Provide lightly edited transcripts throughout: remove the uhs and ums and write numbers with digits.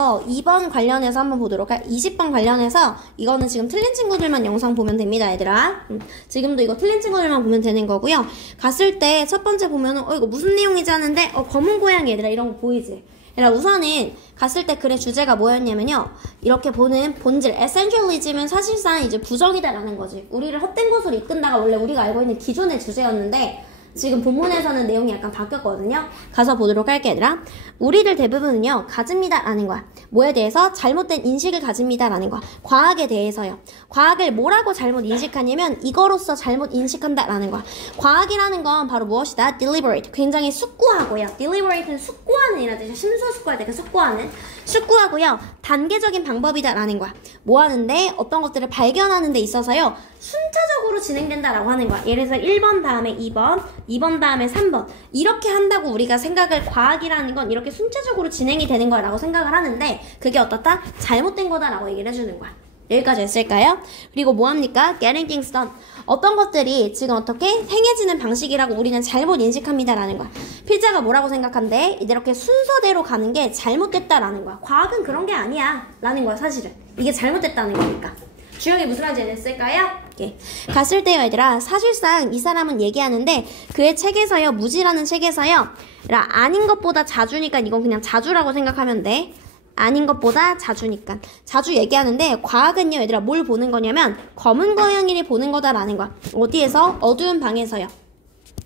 2번 관련해서 한번 보도록 할 20번 관련해서 이거는 지금 틀린 친구들만 영상 보면 됩니다, 얘들아. 지금도 이거 틀린 친구들만 보면 되는 거고요. 갔을 때 첫 번째 보면은 이거 무슨 내용이지 하는데 검은 고양이 얘들아 이런 거 보이지? 얘들아 우선은 갔을 때 글의 주제가 뭐였냐면요. 이렇게 보는 본질, essentialism은 사실상 이제 부정이다라는 거지. 우리를 헛된 곳으로 이끈다가 원래 우리가 알고 있는 기존의 주제였는데 지금 본문에서는 내용이 약간 바뀌었거든요. 가서 보도록 할게 얘들아. 우리들 대부분은요 가집니다 라는 거야. 뭐에 대해서? 잘못된 인식을 가집니다 라는 거야. 과학에 대해서요. 과학을 뭐라고 잘못 인식하냐면 이거로서 잘못 인식한다 라는 거야. 과학이라는 건 바로 무엇이다? deliberate, 굉장히 숙고하고요. deliberate는 숙고하는 이라는 뜻이야. 심소숙고할 때 그 숙고하는, 숙고하고요 단계적인 방법이다 라는 거야. 뭐 하는데? 어떤 것들을 발견하는 데 있어서요 순차적으로 진행된다라고 하는 거야. 예를 들어서 1번 다음에 2번, 2번 다음에 3번 이렇게 한다고 우리가 생각을, 과학이라는 건 이렇게 순차적으로 진행이 되는 거야 라고 생각을 하는데 그게 어떻다? 잘못된 거다라고 얘기를 해주는 거야. 여기까지 했을까요? 그리고 뭐합니까? getting things done. 어떤 것들이 지금 어떻게 행해지는 방식이라고 우리는 잘못 인식합니다 라는 거야. 필자가 뭐라고 생각한대? 이렇게 순서대로 가는 게 잘못됐다라는 거야. 과학은 그런 게 아니야 라는 거야. 사실은 이게 잘못됐다는 거니까. 주영이 무슨 말인지 됐을까요? 예. 갔을 때요 얘들아, 사실상 이 사람은 얘기하는데 그의 책에서요, 무지라는 책에서요, 아닌 것보다 자주니까 이건 그냥 자주라고 생각하면 돼. 아닌 것보다 자주니까. 자주 얘기하는데 과학은요 얘들아 뭘 보는 거냐면 검은 고양이를 보는 거다라는 거야. 어디에서? 어두운 방에서요.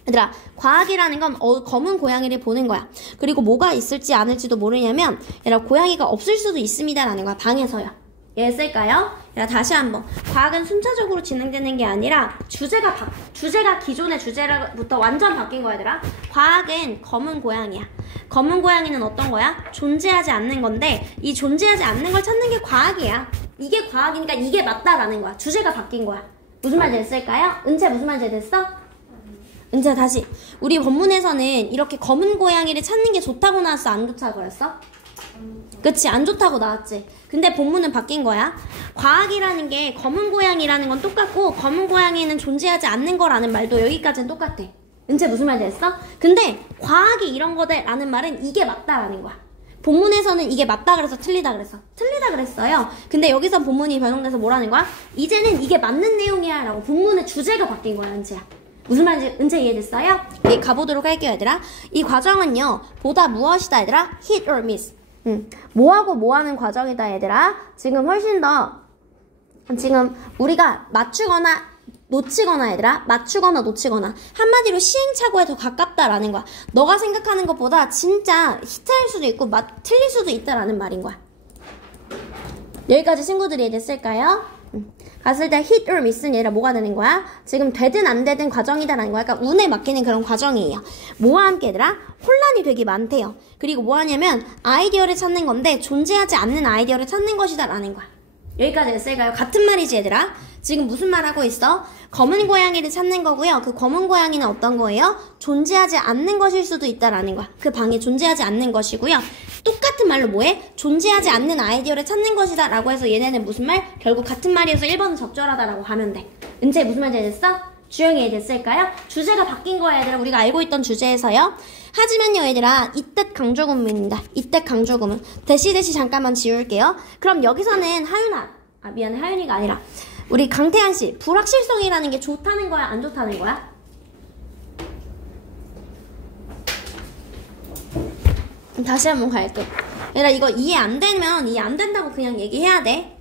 얘들아 과학이라는 건 검은 고양이를 보는 거야. 그리고 뭐가 있을지 않을지도 모르냐면 얘들아 고양이가 없을 수도 있습니다 라는 거야. 방에서요. 이해했을까요? 다시 한번. 과학은 순차적으로 진행되는 게 아니라 주제가 기존의 주제부터 완전 바뀐 거야, 얘들아. 과학은 검은 고양이야. 검은 고양이는 어떤 거야? 존재하지 않는 건데 이 존재하지 않는 걸 찾는 게 과학이야. 이게 과학이니까 이게 맞다라는 거야. 주제가 바뀐 거야. 무슨 말인지 됐을까요? 은채 무슨 말인지 됐어? 은채 다시. 우리 본문에서는 이렇게 검은 고양이를 찾는 게 좋다고 나왔어? 안 좋다고 그랬어? 그치, 안 좋다고 나왔지. 근데 본문은 바뀐 거야. 과학이라는 게 검은 고양이라는 건 똑같고 검은 고양이는 존재하지 않는 거라는 말도 여기까지는 똑같아. 은채 무슨 말 됐어? 근데 과학이 이런 거다 라는 말은 이게 맞다라는 거야. 본문에서는 이게 맞다 그래서 틀리다 그랬어. 틀리다 그랬어요. 근데 여기서 본문이 변형돼서 뭐라는 거야? 이제는 이게 맞는 내용이야 라고 본문의 주제가 바뀐 거야, 은채야. 무슨 말인지 은채 이해됐어요? 네, 가보도록 할게요 얘들아. 이 과정은요 보다 무엇이다 얘들아? hit or miss. 뭐하고 뭐하는 과정이다 얘들아. 지금 훨씬 더 지금 우리가 맞추거나 놓치거나 얘들아, 맞추거나 놓치거나 한마디로 시행착오에 더 가깝다라는 거야. 너가 생각하는 것보다 진짜 히트할 수도 있고 틀릴 수도 있다라는 말인 거야. 여기까지 친구들이 이해됐을까요? 갔을 때 hit or miss는 얘들아 뭐가 되는 거야? 지금 되든 안 되든 과정이다라는 거야. 그러니까 운에 맡기는 그런 과정이에요. 뭐와 함께 얘들아? 혼란이 되게 많대요. 그리고 뭐 하냐면 아이디어를 찾는 건데 존재하지 않는 아이디어를 찾는 것이다 라는 거야. 여기까지 됐을까요? 같은 말이지 얘들아. 지금 무슨 말 하고 있어? 검은 고양이를 찾는 거고요. 그 검은 고양이는 어떤 거예요? 존재하지 않는 것일 수도 있다라는 거야. 그 방에 존재하지 않는 것이고요. 똑같은 말로 뭐해? 존재하지 않는 아이디어를 찾는 것이다 라고 해서 얘네는 무슨 말? 결국 같은 말이어서 1번은 적절하다라고 하면 돼. 은채 무슨 말인지 됐어? 주영이 이해됐을까요? 주제가 바뀐 거야 얘들아. 우리가 알고 있던 주제에서요. 하지만요 얘들아, 이뜻 강조구문입니다. 이뜻 강조구문. 대시 잠깐만 지울게요. 그럼 여기서는 미안해, 하윤이가 아니라 우리 강태환씨, 불확실성이라는 게 좋다는 거야, 안 좋다는 거야? 다시 한번 갈게. 얘들아 이거 이해 안 되면 이해 안 된다고 그냥 얘기해야 돼.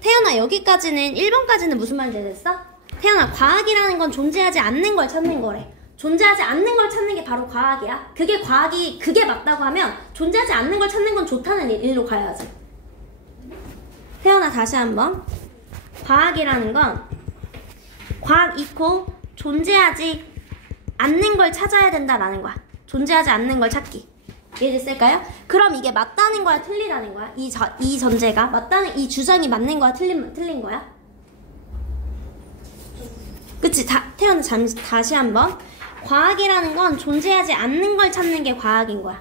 태연아 여기까지는 1번까지는 무슨 말인지 됐어? 태연아 과학이라는 건 존재하지 않는 걸 찾는 거래. 존재하지 않는 걸 찾는 게 바로 과학이야. 그게 맞다고 하면 존재하지 않는 걸 찾는 건 좋다는 일로 가야지. 태연아 다시 한번. 과학이라는 건 과학 이코 존재하지 않는 걸 찾아야 된다라는 거야. 존재하지 않는 걸 찾기. 이해됐을까요? 그럼 이게 맞다는 거야, 틀리다는 거야? 이 전제가 맞다는, 이 주장이 맞는 거야, 틀린 거야? 그치? 태연아 다시 한번. 과학이라는 건 존재하지 않는 걸 찾는 게 과학인 거야.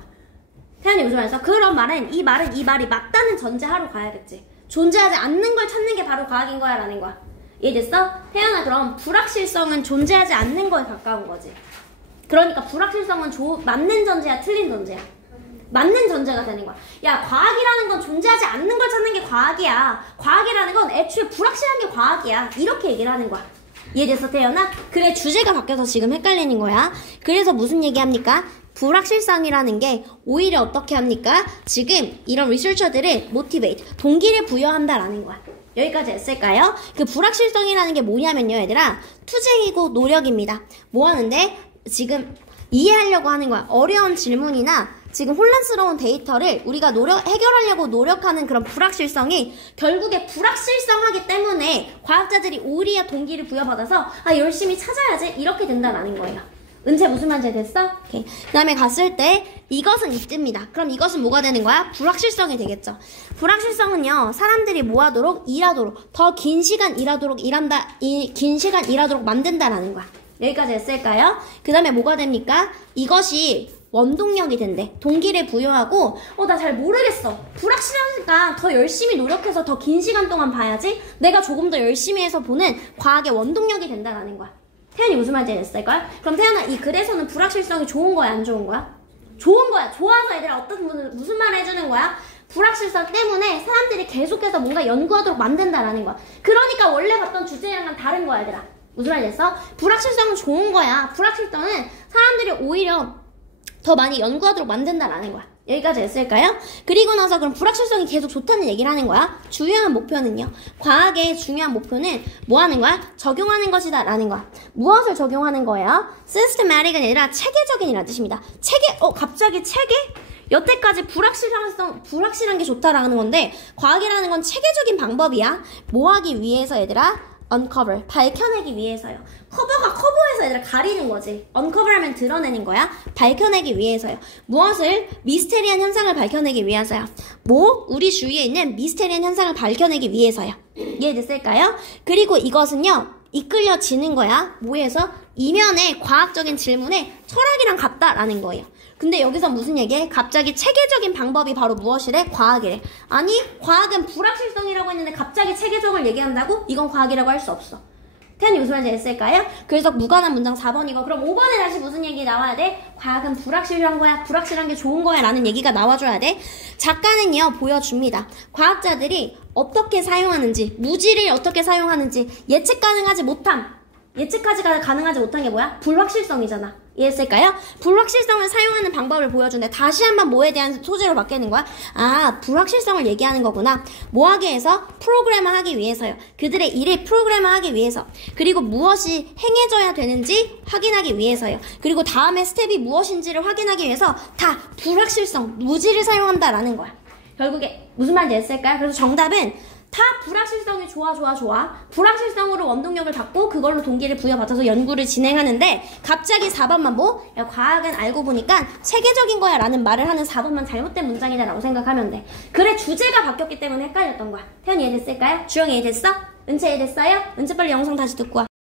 태연이 무슨 말했어? 그런 말은 이 말이 맞다는 전제하러 가야겠지. 존재하지 않는 걸 찾는 게 바로 과학인 거야 라는 거야. 이해됐어? 태연아 그럼 불확실성은 존재하지 않는 거에 가까운 거지. 그러니까 불확실성은 맞는 전제야, 틀린 전제야? 맞는 전제가 되는 거야. 야, 과학이라는 건 존재하지 않는 걸 찾는 게 과학이야. 과학이라는 건 애초에 불확실한 게 과학이야. 이렇게 얘기를 하는 거야. 이해됐어, 태연아? 그래, 주제가 바뀌어서 지금 헷갈리는 거야. 그래서 무슨 얘기합니까? 불확실성이라는 게 오히려 어떻게 합니까? 지금 이런 리서처들을 motivate, 동기를 부여한다라는 거야. 여기까지 했을까요? 그 불확실성이라는 게 뭐냐면요, 얘들아. 투쟁이고 노력입니다. 뭐 하는데? 지금 이해하려고 하는 거야. 어려운 질문이나 지금 혼란스러운 데이터를 우리가 해결하려고 노력하는 그런 불확실성이 결국에 불확실성하기 때문에 과학자들이 오히려 동기를 부여받아서 열심히 찾아야지 이렇게 된다라는 거예요. 은채 무슨 말인지 됐어? 오케이. 그 다음에 갔을 때 이것은 이뜹니다. 그럼 이것은 뭐가 되는 거야? 불확실성이 되겠죠. 불확실성은요, 사람들이 뭐 하도록? 일하도록, 더 긴 시간 일하도록 긴 시간 일하도록 만든다라는 거야. 여기까지 했을까요? 그 다음에 뭐가 됩니까? 이것이 원동력이 된대. 동기를 부여하고 나 잘 모르겠어. 불확실하니까 더 열심히 노력해서 더 긴 시간 동안 봐야지 내가 조금 더 열심히 해서 보는 과학의 원동력이 된다라는 거야. 태연이 무슨 말인지 됐을걸? 그럼 태연아, 이 글에서는 불확실성이 좋은 거야, 안 좋은 거야? 좋은 거야. 좋아서 애들아 어떤 분은 무슨 말을 해주는 거야? 불확실성 때문에 사람들이 계속해서 뭔가 연구하도록 만든다라는 거야. 그러니까 원래 봤던 주제랑은 다른 거야, 얘들아. 무슨 말이 됐어? 불확실성은 좋은 거야. 불확실성은 사람들이 오히려 더 많이 연구하도록 만든다라는 거야. 여기까지 했을까요? 그리고 나서 그럼 불확실성이 계속 좋다는 얘기를 하는 거야. 중요한 목표는요. 과학의 중요한 목표는 뭐 하는 거야? 적용하는 것이다 라는 거야. 무엇을 적용하는 거예요? systematic은 아니라 체계적인이라는 뜻입니다. 갑자기 체계? 여태까지 불확실한 게 좋다라는 건데 과학이라는 건 체계적인 방법이야. 뭐 하기 위해서 얘들아? uncover, 밝혀내기 위해서요. 커버해서 얘들아 가리는 거지. uncover하면 드러내는 거야. 밝혀내기 위해서요. 무엇을? 미스테리한 현상을 밝혀내기 위해서요. 우리 주위에 있는 미스테리한 현상을 밝혀내기 위해서요. 이해됐을까요? 그리고 이것은요, 이끌려지는 거야. 뭐에서? 이면의 과학적인 질문에 철학이랑 같다라는 거예요. 근데 여기서 무슨 얘기해? 갑자기 체계적인 방법이 바로 무엇이래? 과학이래. 아니, 과학은 불확실성이라고 했는데 갑자기 체계적을 얘기한다고? 이건 과학이라고 할 수 없어. 태연이 무슨 말인지 했을까요? 그래서 무관한 문장 4번이고, 그럼 5번에 다시 무슨 얘기 나와야 돼? 과학은 불확실한 거야, 불확실한 게 좋은 거야 라는 얘기가 나와줘야 돼. 작가는요, 보여줍니다. 과학자들이 어떻게 사용하는지, 무지를 어떻게 사용하는지 예측까지 가능하지 못한 게 뭐야? 불확실성이잖아. 이해했을까요? 불확실성을 사용하는 방법을 보여주는데 다시 한번 뭐에 대한 소재로 바뀌는 거야? 불확실성을 얘기하는 거구나. 뭐 하기 위해서? 프로그래머하기 위해서요. 그들의 일을 프로그래머하기 위해서. 그리고 무엇이 행해져야 되는지 확인하기 위해서요. 그리고 다음에 스텝이 무엇인지를 확인하기 위해서 다 불확실성, 무지를 사용한다라는 거야. 결국에 무슨 말인지 했을까요? 그래서 정답은 다 불확실성이 좋아. 불확실성으로 원동력을 받고 그걸로 동기를 부여받아서 연구를 진행하는데 갑자기 4번만 야, 과학은 알고 보니까 체계적인 거야 라는 말을 하는 4번만 잘못된 문장이다 라고 생각하면 돼. 그래, 주제가 바뀌었기 때문에 헷갈렸던 거야. 태연이 이해됐을까요? 주영이 이해됐어? 은채 이해됐어요? 은채 빨리 영상 다시 듣고 와.